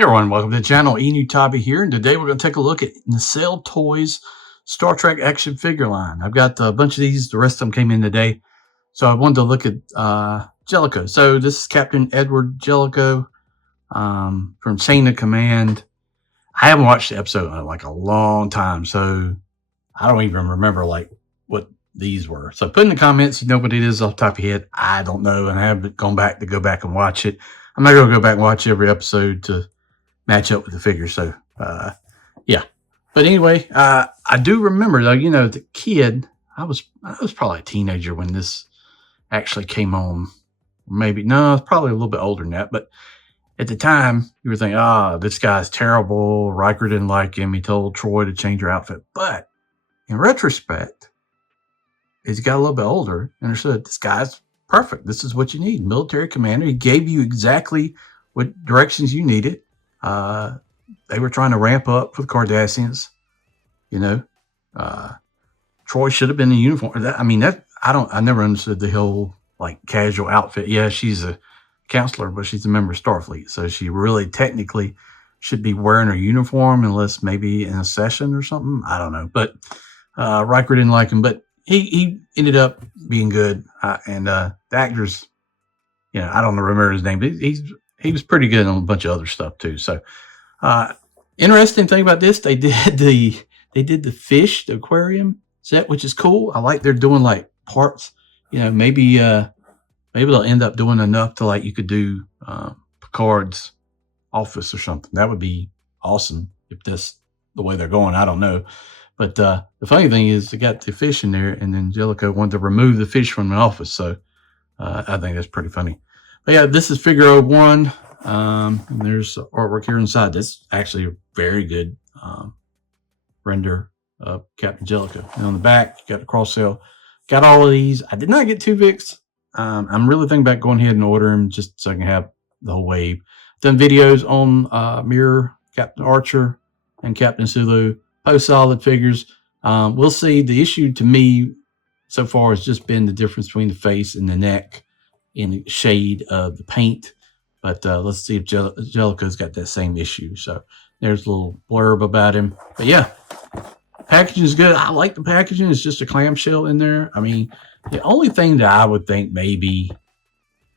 Hey everyone, welcome to the channel. Enewtabie here, and today we're going to take a look at Nacelletoys Star Trek action figure line. I've got a bunch of these. The rest of them came in today, so I wanted to look at Jellico. So this is Captain Edward Jellico from Chain of Command. I haven't watched the episode in like a long time, so I don't even remember like what these were. So put in the comments if you know what it is off the top of your head. I don't know, and I haven't gone back to go back and watch it. I'm not going to go back and watch every episode to match up with the figure. So, yeah. But anyway, I do remember though, you know, the kid, I was probably a teenager when this actually came on. Maybe, no, I was probably a little bit older than that. But at the time, you were thinking, this guy's terrible. Riker didn't like him. He told Troy to change her outfit. But in retrospect, as he got a little bit older, understood this guy's perfect. This is what you need. Military commander. He gave you exactly what directions you needed. They were trying to ramp up for the Cardassians, you know. Troy should have been in uniform. I never understood the whole like casual outfit. Yeah, she's a counselor, but she's a member of Starfleet, so she really technically should be wearing her uniform unless maybe in a session or something. I don't know, but Riker didn't like him, but he ended up being good. And the actors, you know, I don't remember his name, but he was pretty good on a bunch of other stuff too. So, interesting thing about this, they did the fish, the aquarium set, which is cool. I like they're doing like parts. You know, maybe they'll end up doing enough to like you could do Picard's office or something. That would be awesome if that's the way they're going. I don't know, but the funny thing is they got the fish in there, and then Jellico wanted to remove the fish from the office. So I think that's pretty funny. But yeah, this is figure 01. And there's artwork here inside. That's actually a very good render of Captain Jellico. And on the back, you got the cross sale. Got all of these. I did not get 2 Vicks. I'm really thinking about going ahead and ordering them just so I can have the whole wave. Done videos on Mirror, Captain Archer, and Captain Sulu. Post solid figures. We'll see. The issue to me so far has just been the difference between the face and the neck in the shade of the paint. But let's see if Jellico's got that same issue. So there's a little blurb about him. But yeah, packaging is good. I like the packaging. It's just a clamshell in there. I mean, the only thing that I would think maybe,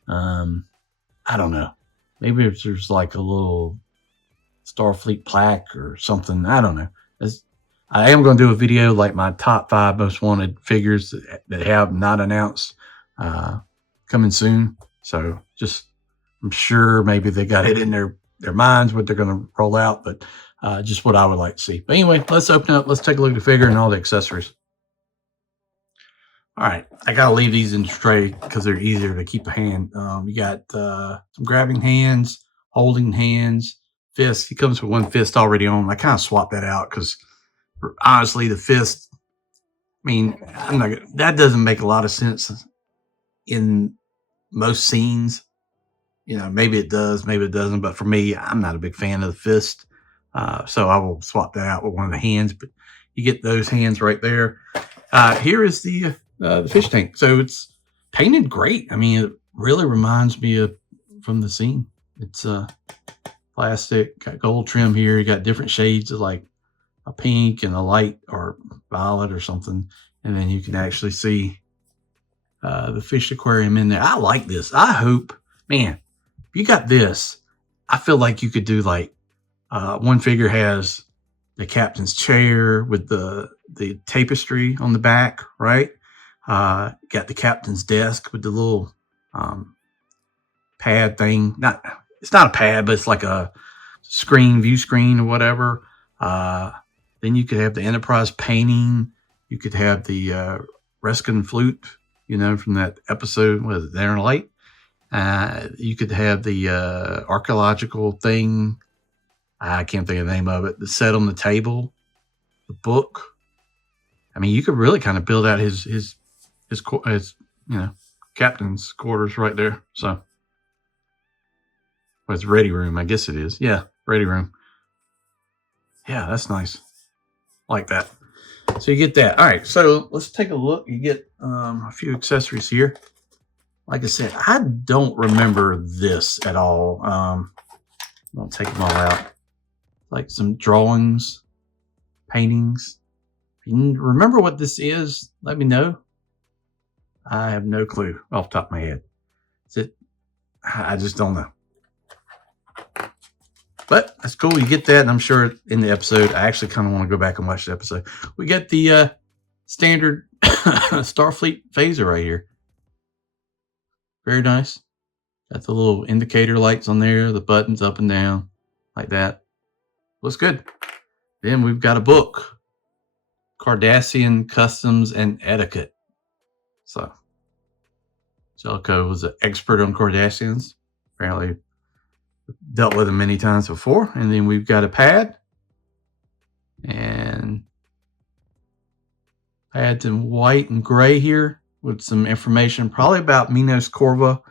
I don't know, maybe if there's like a little Starfleet plaque or something. I don't know. I am going to do a video like my top 5 most wanted figures that have not announced coming soon. So just, I'm sure maybe they got it in their minds what they're going to roll out, but just what I would like to see. But anyway, let's open up. Let's take a look at the figure and all the accessories. All right, I got to leave these in the tray because they're easier to keep a hand. You got some grabbing hands, holding hands, fists. He comes with 1 fist already on. I kind of swapped that out because honestly, the fist, I mean, that doesn't make a lot of sense in most scenes. You know, maybe it does, maybe it doesn't. But for me, I'm not a big fan of the fist. So I will swap that out with 1 of the hands. But you get those hands right there. Here is the fish tank. So it's painted great. I mean, it really reminds me of from the scene. It's plastic, got gold trim here. You got different shades of like a pink and a light or violet or something. And then you can actually see the fish aquarium in there. I like this. I hope, man, if you got this, I feel like you could do like one figure has the captain's chair with the tapestry on the back, right? Got the captain's desk with the little pad thing. It's not a pad, but it's like a view screen or whatever. Then you could have the Enterprise painting. You could have the Reskin flute, you know, from that episode, what is it, There in Light? You could have the archaeological thing. I can't think of the name of it. The set on the table, the book. I mean, you could really kind of build out his you know, captain's quarters right there. So, well, it's ready room, I guess it is. Yeah, ready room. Yeah, that's nice. Like that. So you get that. All right, so let's take a look. You get a few accessories here. Like I said, I don't remember this at all. I'll take them all out. Like some drawings, paintings. If you remember what this is, let me know. I have no clue off the top of my head. Is it? I just don't know. But that's cool. You get that, and I'm sure in the episode, I actually kind of want to go back and watch the episode. We get the standard Starfleet phaser right here. Very nice. Got the little indicator lights on there, the buttons up and down, like that. Looks good. Then we've got a book, Cardassian Customs and Etiquette. So, Jellico was an expert on Cardassians. Apparently, dealt with them many times before. And then we've got a pad. And pads in white and gray here with some information, probably about Minos Corva,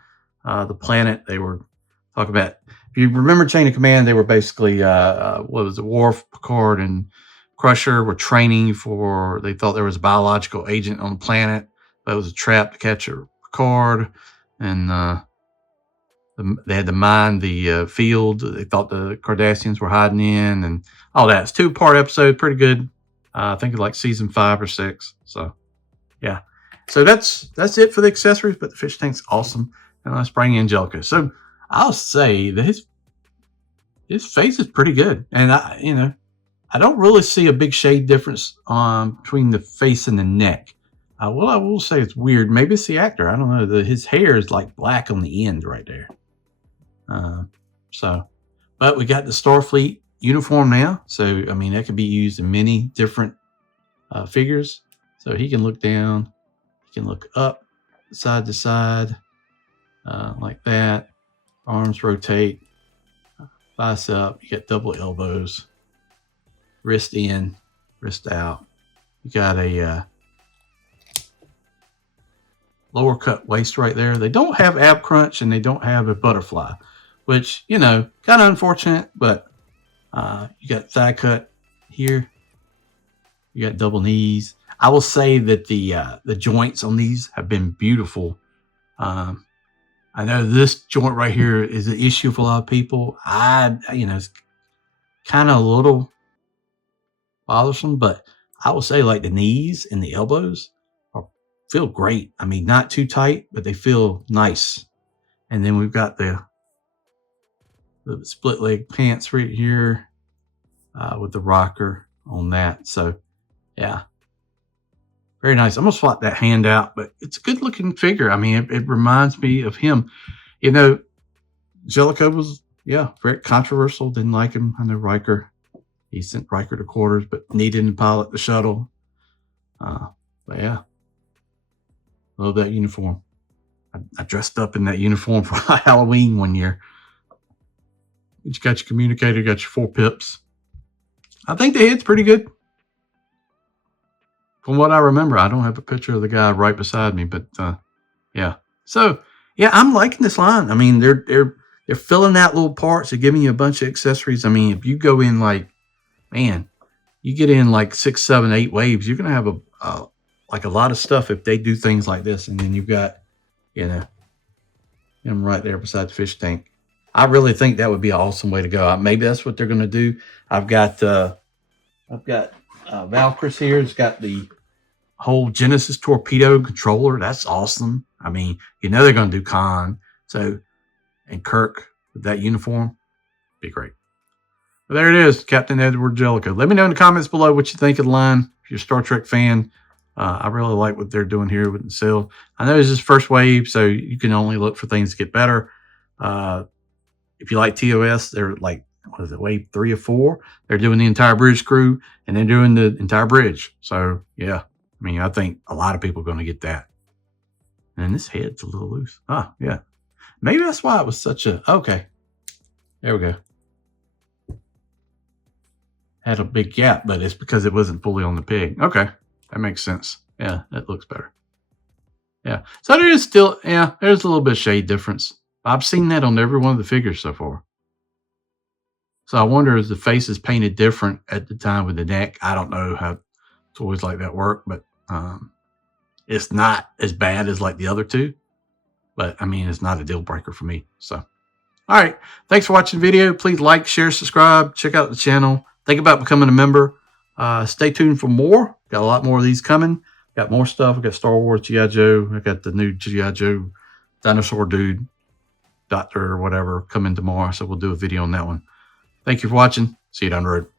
the planet they were talking about. If you remember Chain of Command, they were basically, what was it, Worf, Picard, and Crusher were training for, they thought there was a biological agent on the planet, but it was a trap to catch Picard. And they had to mine the field they thought the Cardassians were hiding in and all that. It's a 2-part episode, pretty good. I think it's like season 5 or 6. So, yeah. So that's it for the accessories, but the fish tank's awesome. And let's bring in Jellico. So I'll say that his face is pretty good. And I don't really see a big shade difference between the face and the neck. What I will say it's weird. Maybe it's the actor. I don't know. His hair is like black on the end right there. But we got the Starfleet uniform now. So, I mean, that could be used in many different figures. So he can look down. He can look up, side to side, like that. Arms rotate. Bicep. You got double elbows. Wrist in, wrist out. You got a lower cut waist right there. They don't have ab crunch and they don't have a butterfly, which, kind of unfortunate, but you got thigh cut here. You got double knees. I will say that the joints on these have been beautiful. I know this joint right here is an issue for a lot of people. It's kind of a little bothersome, but I will say like the knees and the elbows feel great. I mean, not too tight, but they feel nice. And then we've got the split leg pants right here with the rocker on that. So, yeah, very nice. I'm gonna swap that hand out, but it's a good looking figure. I mean, it reminds me of him. Jellico was, very controversial. Didn't like him. I know Riker. He sent Riker to quarters, but needed to pilot the shuttle. But yeah, love that uniform. I dressed up in that uniform for Halloween one year. You got your communicator, got your 4 pips. I think the head's pretty good. From what I remember, I don't have a picture of the guy right beside me, but yeah. So yeah, I'm liking this line. I mean, they're filling out little parts. They're giving you a bunch of accessories. I mean, if you go in you get in like 6, 7, 8 waves, you're gonna have a lot of stuff if they do things like this. And then you've got, him right there beside the fish tank. I really think that would be an awesome way to go. Maybe that's what they're gonna do. I've got Valkyries here. It's got the whole Genesis torpedo controller. That's awesome. I mean, they're going to do Khan. So, and Kirk with that uniform, be great. But there it is, Captain Edward Jellico. Let me know in the comments below what you think of the line. If you're a Star Trek fan, I really like what they're doing here with Nacelle. I know this is first wave, so you can only look for things to get better. If you like TOS, they're like, wave 3 or 4? They're doing the entire bridge crew, and they're doing the entire bridge. So, yeah. I mean, I think a lot of people are going to get that. And this head's a little loose. Ah, yeah. Maybe that's why it was such a... Okay. There we go. Had a big gap, but it's because it wasn't fully on the pig. Okay. That makes sense. Yeah, that looks better. Yeah. So there is still... Yeah, there's a little bit of shade difference. I've seen that on every one of the figures so far. So I wonder if the face is painted different at the time with the neck. I don't know how toys like that work, but it's not as bad as like the other two. But I mean, it's not a deal breaker for me. So All right. Thanks for watching the video. Please like, share, subscribe. Check out the channel. Think about becoming a member. Stay tuned for more. Got a lot more of these coming. Got more stuff. I got Star Wars, G.I. Joe. I got the new G.I. Joe dinosaur dude, doctor or whatever, coming tomorrow. So we'll do a video on that one. Thank you for watching. See you down the road.